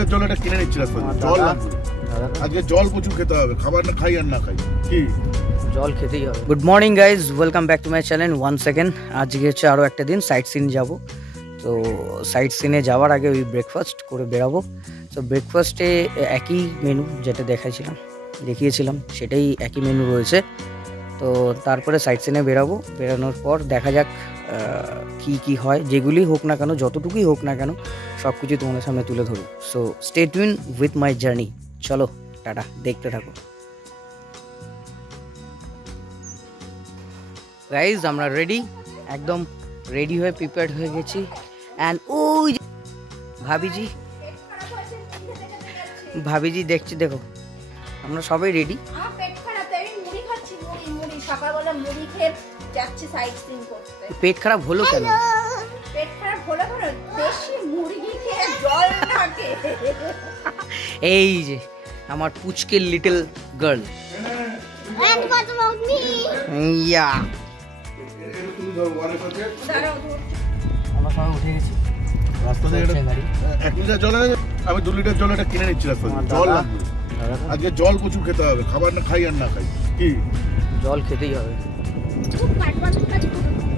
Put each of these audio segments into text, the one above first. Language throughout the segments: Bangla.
লিটার জল এটা কিনে নিচ্ছি রাস্তা জল লাগবে আজকে জল প্রচুর খেতে হবে খাবার না খাই আর না খাই কি জল খেতেই হবে। Good morning guys, welcome back to my channel one second. আজকে হচ্ছে আরও একটা দিন সাইট সিন যাব। তো সাইট সিনে যাওয়ার আগে ওই ব্রেকফাস্ট করে বেরাবো। তো ব্রেকফাস্টে একই মেনু যেটা দেখিয়েছিলাম সেটাই একই মেনু রয়েছে। তো তারপরে সাইট সিনে বেরাবো, বেরানোর পর দেখা যাক কি হয়, যেগুলি হোক না কেন, যতটুকুই হোক না কেন সব কিছু তোমাদের সামনে তুলে ধরো। So stay tune with my journey. চলো টাটা, দেখতে থাকো গাইজ। আমরা রেডি, একদম রেডি হয়ে প্রিপেয়ার্ড হয়ে গেছি। অ্যান্ড ওই ভাবিজি দেখছি, দেখো আমরা সবাই রেডি। পেট খারাপ হলো কেন? এই যে আমার পুচকে লিটল গার্ল। ইয়া আমরা সবাই উঠে গেছি। রাস্তা থেকে 1 লিটার জল আমি 2 লিটার জল এটা কিনে নিচ্ছি রাস্তা জল লাগবে আজকে জল প্রচুর খেতে হবে খাবার না খাই আর না খাই কি জল খেতেই হবে।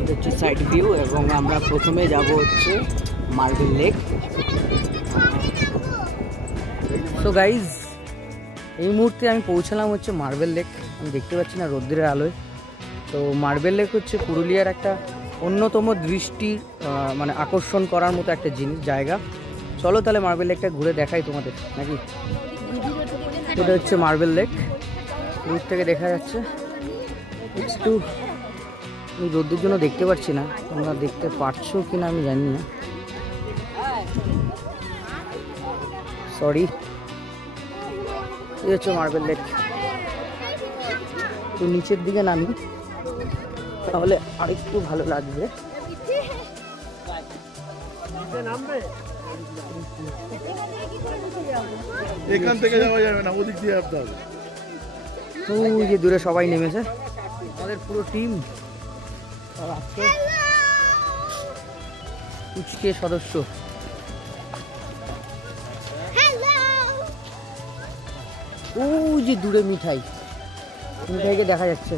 এটা হচ্ছে সাইড ভিউ এবং আমরা প্রথমে যাব হচ্ছে মার্বেল লেক। সো গাইজ, এই মুহূর্তে আমি পৌঁছালাম হচ্ছে মার্বেল লেক। আমি দেখতে পাচ্ছি না রোদ্রের আলোয়। তো মার্বেল লেক হচ্ছে পুরুলিয়ার একটা অন্যতম দৃষ্টির মানে আকর্ষণ করার মতো একটা জায়গা। চলো তাহলে মার্বেল লেকটা ঘুরে দেখাই তোমাদের, নাকি? এটা হচ্ছে মার্বেল লেক, দূর থেকে দেখা যাচ্ছে। একটু এই রোদ্রের জন্য দেখতে পাচ্ছি না, তোমরা দেখতে পারছো কিনা আমি জানি না, সরি। এই হচ্ছে মার্বেল লেক। তো নিচের দিকে নামি তাহলে আরেকটু ভালো লাগবে। এখান থেকে যাওয়া যাবে না, ওদিক দিয়ে আসতে হবে। ওই যে দূরে সবাই নেমেছে, আমাদের পুরো টিম কুচকে সদস্য। ওই যে দূরে মিঠাইকে দেখা যাচ্ছে।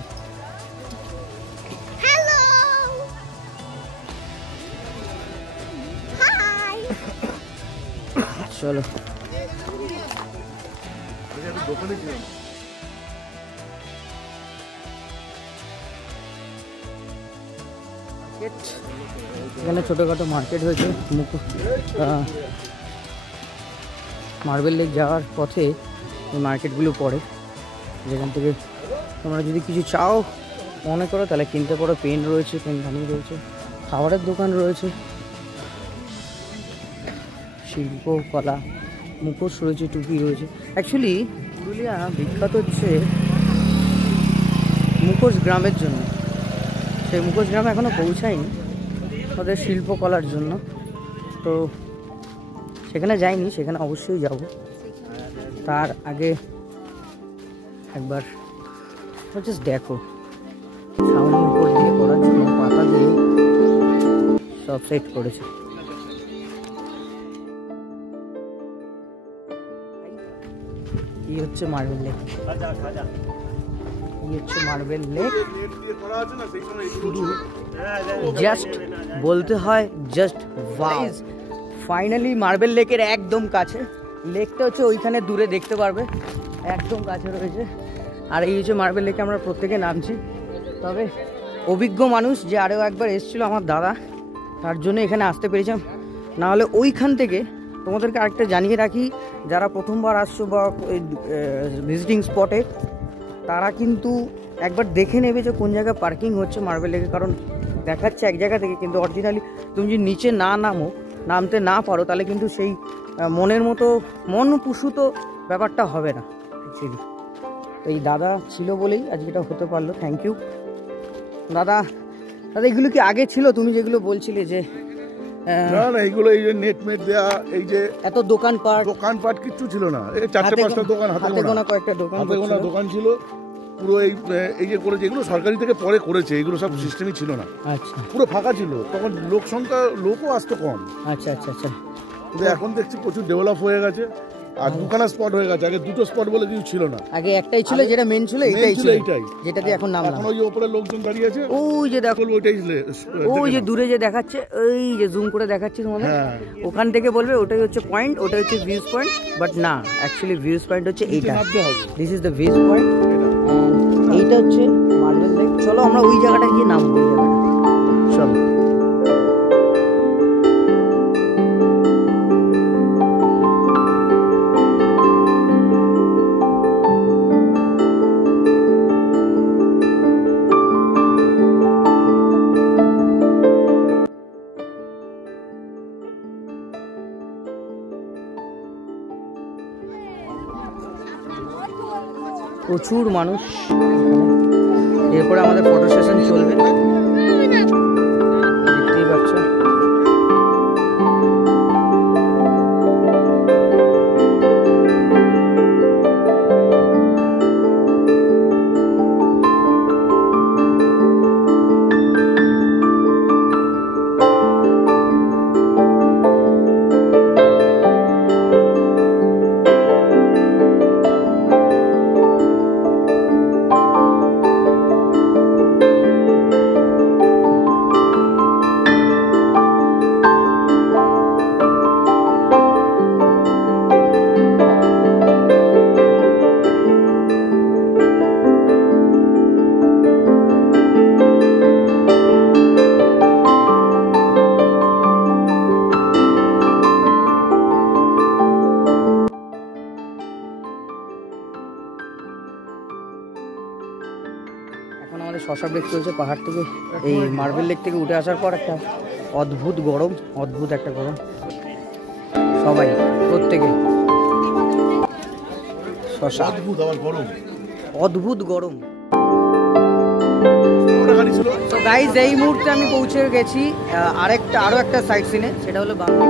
চলো এখানে ছোটখাটো মার্কেট হয়েছে। মার্বেল লেক যাওয়ার পথে এই মার্কেটগুলো পড়ে, যেখান থেকে তোমরা যদি কিছু চাও মনে করো তাহলে কিনতে পারো। পেন রয়েছে, পেন দামি রয়েছে, খাবারের দোকান রয়েছে, শিল্পকলা, মুখোশ রয়েছে, টুপি রয়েছে। অ্যাকচুয়ালি পুরুলিয়া বিখ্যাত হচ্ছে মুখোশ গ্রামের জন্য। সেই মুখোশ গ্রামে এখনও পৌঁছায়নি ওদের শিল্পকলার জন্য। তো সেখানে যাইনি, সেখানে অবশ্যই যাব। তার আগে একবার জাস্ট দেখো, ছাউনির উপর দিয়ে করার জন্য পাতা দিয়ে সব সেট করেছে। এই হচ্ছে মার্বেল লেক, এই হচ্ছে মার্বেল লেক। জাস্ট বলতে হয় জাস্ট ওয়াও। ফাইনালি মার্বেল লেকের একদম কাছে। লেকটা হচ্ছে ওইখানে দূরে দেখতে পারবে, একদম কাছে রয়েছে। আর এই হচ্ছে মার্বেল লেকে আমরা প্রত্যেকে নামছি। তবে অভিজ্ঞ মানুষ যে আরও একবার এসেছিল আমার দাদা, তার জন্য এখানে আসতে পেরেছিলাম। নাহলে ওইখান থেকে তোমাদেরকে আরেকটা জানিয়ে রাখি, যারা প্রথমবার আসছো বা ভিজিটিং স্পটে, তারা কিন্তু একবার দেখে নেবে যে কোন জায়গায় পার্কিং হচ্ছে মার্বেল লেকে। কারণ দেখাচ্ছে এক জায়গা থেকে, কিন্তু অরিজিনালি তুমি যদি নিচে নামতে না পারো তাহলে কিন্তু সেই মনের মতো মনপুষুত ব্যাপারটা হবে না অ্যাকচুয়ালি। এই দাদা ছিল বলেই আজকে এটা হতে পারলো। থ্যাংক ইউ দাদা। এগুলো কি আগে ছিল তুমি যেগুলো বলছিলে যে? না না, এইগুলো এই যে নেট দেয়া, এই যে এত দোকানপাট কিচ্ছু ছিল না। এই 4-5টা দোকান, হাতে গোনা কয়েকটা দোকান ছিল। পুরো এই যে করেছে এগুলো সরকারি থেকে পরে করেছে, এগুলো সব সিস্টেমই ছিল না। আচ্ছা, পুরো ফাঁকা ছিল তখন, লোকও আসতো কম। আচ্ছা আচ্ছা আচ্ছা। কিন্তু এখন দেখছি প্রচুর ডেভেলপ হয়ে গেছে আর দুখানা স্পট হয়ে গেছে। আগে দুটো স্পট বলে কিছু ছিল না, আগে একটাই ছিল, যেটা মেন ছিল এটাই ছিল, যেটাতে এখন নাম। এখন ওই উপরে লোকজন দাঁড়িয়ে আছে, ওই যে দেখো ওইটাই, ওই যে দূরে যে দেখাচ্ছে, ওই যে জুম করে দেখাচ্ছে তোমাদের, ওখান থেকে বলবে ওটাই হচ্ছে পয়েন্ট, ওটাই হচ্ছে ভিউজ পয়েন্ট। বাট না, অ্যাকচুয়ালি ভিউজ পয়েন্ট হচ্ছে এইটা, this is the views point. এইটা হচ্ছে মার্বেল লেক। চলো আমরা ওই জায়গাটা গিয়ে নামবো, ওই জায়গাটা চলো। প্রচুর মানুষ, এরপরে আমাদের ফটো সেশন চলবে, দেখতেই পাচ্ছ। এখন আমাদের শশা ব্রেক চলছে পাহাড় থেকে, এই মার্বেল লেক থেকে উঠে আসার পর একটা অদ্ভুত গরম, অদ্ভুত একটা গরম, সবাই প্রত্যেকে শশা, অদ্ভুত গরম। তো গাইজ এই মুহূর্তে আমি পৌঁছে গেছি আরো একটা সাইট সিনে, সেটা হলো বাংলা।